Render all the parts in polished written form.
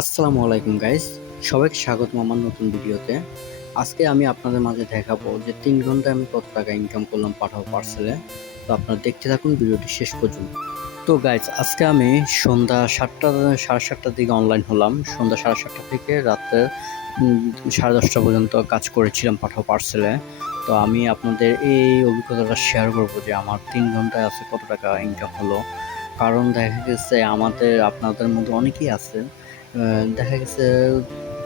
আসসালামু আলাইকুম গাইস, সবাইকে স্বাগতম আমার নতুন ভিডিওতে। আজকে আমি আপনাদের মাঝে দেখাবো যে ৩ ঘন্টায় আমি কত টাকা ইনকাম করলাম পাঠাও পার্সেলে। তো আপনারা দেখতে থাকুন ভিডিওটি শেষ পর্যন্ত। তো গাইস, আজকে আমি সন্ধ্যা ৭টা ৭:৩০টার দিকে অনলাইন হলাম। সন্ধ্যা ৭:৩০ থেকে রাতের ১০:৩০ পর্যন্ত কাজ করেছিলাম পাঠাও পার্সেলে। তো আমি আপনাদের এই অভিজ্ঞতাটা শেয়ার করব যে আমার ৩ ঘন্টায় আজকে কত টাকা ইনকাম হলো। কারণ দেখা গেছে আপনাদের মধ্যে অনেকেই আছে, দেখা গেছে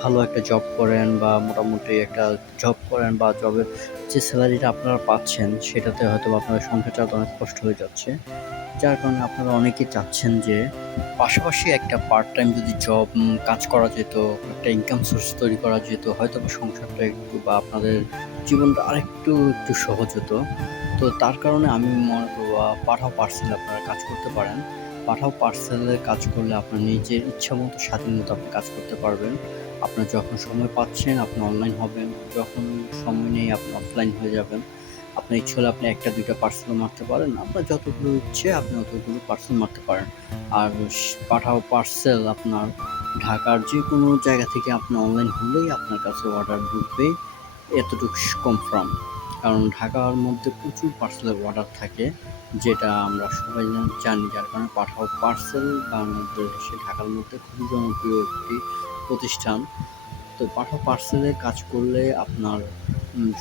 ভালো একটা জব করেন বা মোটামুটি একটা জব করেন বা জবের যে স্যালারিটা আপনারা পাচ্ছেন সেটাতে হয়তোবা আপনাদের সংসার চালাতে অনেক কষ্ট হয়ে যাচ্ছে। যার কারণে আপনারা অনেকেই চাচ্ছেন যে পাশাপাশি একটা পার্ট টাইম যদি জব কাজ করা যেত, একটা ইনকাম সোর্স তৈরি করা যেত, হয়তোবা সংসারটা একটু বা আপনাদের জীবনটা আরেকটু সহজ হতো। তো তার কারণে আমি মনে করব পাঠাও পার্সেলে আপনারা কাজ করতে পারেন। পাঠাও পার্সেলে কাজ করলে আপনার নিজের ইচ্ছামতো স্বাধীন মতো আপনি কাজ করতে পারবেন। আপনার যখন সময় পাচ্ছেন আপনি অনলাইন হবেন, যখন সময় নেই আপনি অফলাইন হয়ে যাবেন। আপনার ইচ্ছে হলে আপনি ১টা ২টা পার্সেলও মারতে পারেন। আপনার যতগুলো ইচ্ছে আপনি অতগুলো পার্সেল মারতে পারেন। আর পাঠাও পার্সেল আপনার ঢাকার যেকোনো জায়গা থেকে আপনি অনলাইন হলেই আপনার কাছে অর্ডার ঢুকবে, এতটুকু কনফার্ম। কারণ ঢাকার মধ্যে প্রচুর পার্সেলের অর্ডার থাকে, যেটা আমরা সবাই জানি। যার কারণে পাঠাও পার্সেল বাংলাদেশে ঢাকার মধ্যে খুবই জনপ্রিয় একটি প্রতিষ্ঠান। তো পাঠাও পার্সেলে কাজ করলে আপনার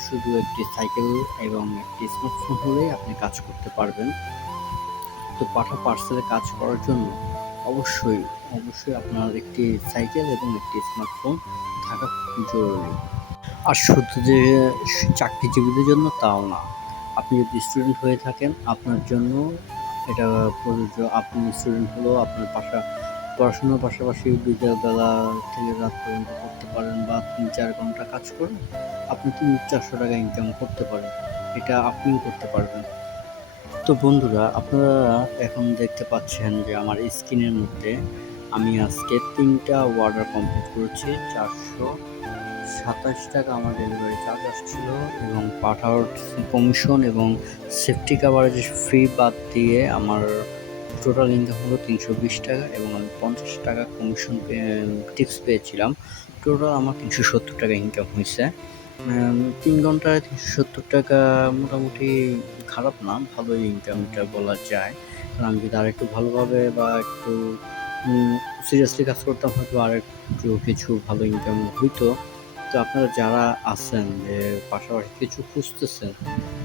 শুধু একটি সাইকেল এবং একটি স্মার্টফোন হলেই আপনি কাজ করতে পারবেন। তো পাঠাও পার্সেলে কাজ করার জন্য অবশ্যই আপনার একটি সাইকেল এবং একটি স্মার্টফোন থাকা খুব জরুরি। আর শুধু যে চাকরিজীবীদের জন্য তাও না। আপনি যদি স্টুডেন্ট হয়ে থাকেন আপনার জন্য এটা প্রযোজ্য। আপনি স্টুডেন্ট হলেও আপনার পড়াশোনার পাশাপাশি বিকেলবেলা থেকে রাত পর্যন্ত করতে পারেন বা ৩-৪ ঘন্টা কাজ করে আপনি ৩00-৪০০ টাকা ইনকাম করতে পারেন। এটা আপনিও করতে পারবেন। তো বন্ধুরা, আপনারা এখন দেখতে পাচ্ছেন যে আমার স্ক্রিনের মধ্যে আমি আজকে ৩টা অর্ডার কমপ্লিট করেছি। ৪২৭ টাকা আমার ডেলিভারি চার্জ আসছিল এবং পাঠাওয়ার কমিশন এবং সেফটি কাভারেজ ফি বাদ দিয়ে আমার টোটাল ইনকাম হলো ৩২০ টাকা এবং আমি ৫০ টাকা কমিশন টিপস পেয়েছিলাম। টোটাল আমার ৩৭০ টাকা ইনকাম হয়েছে। ৩ ঘন্টায় ৩৭০ টাকা মোটামুটি খারাপ না, ভালোই ইনকামটা বলা যায়। কারণ আমি যদি আরেকটু ভালোভাবে বা একটু সিরিয়াসলি কাজ করতাম হয়তো আরেকটু কিছু ভালো ইনকাম হইতো। তো আপনারা যারা আছেন যে পাশাপাশি কিছু খুঁজতেছেন,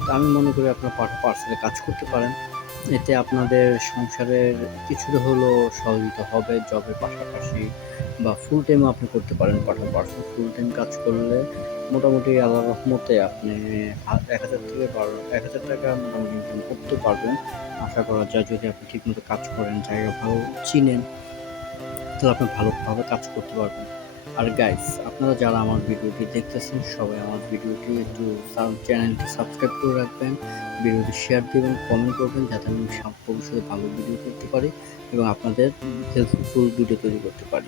তো আমি মনে করি আপনারা পার্সেলে কাজ করতে পারেন। এতে আপনাদের সংসারের কিছুটা হলেও সহযোগিতা হবে। জবের পাশাপাশি বা ফুল টাইমও আপনি করতে পারেন পাঠাও পার্সেল। ফুল টাইম কাজ করলে মোটামুটি আল্লাহর রহমতে আপনি ১,০০০ থেকে ১,০০০ টাকা মোটামুটি ইনকাম করতে পারবেন। আশা করা যায় যদি আপনি ঠিকমতো কাজ করেন, জায়গা ভালো চিনেন, তাহলে আপনি ভালোভাবে কাজ করতে পারবেন। আর গাইস, আপনারা যারা আমার ভিডিওটি দেখতেছেন সবাই আমার ভিডিওটি একটু চ্যানেলটি সাবস্ক্রাইব করে রাখবেন, ভিডিওটি শেয়ার দিবেন, কমেন্ট করবেন যাতে আমি ভবিষ্যতে ভালো ভিডিও করতে পারি এবং আপনাদের হেল্পফুল ভিডিও তৈরি করতে পারি।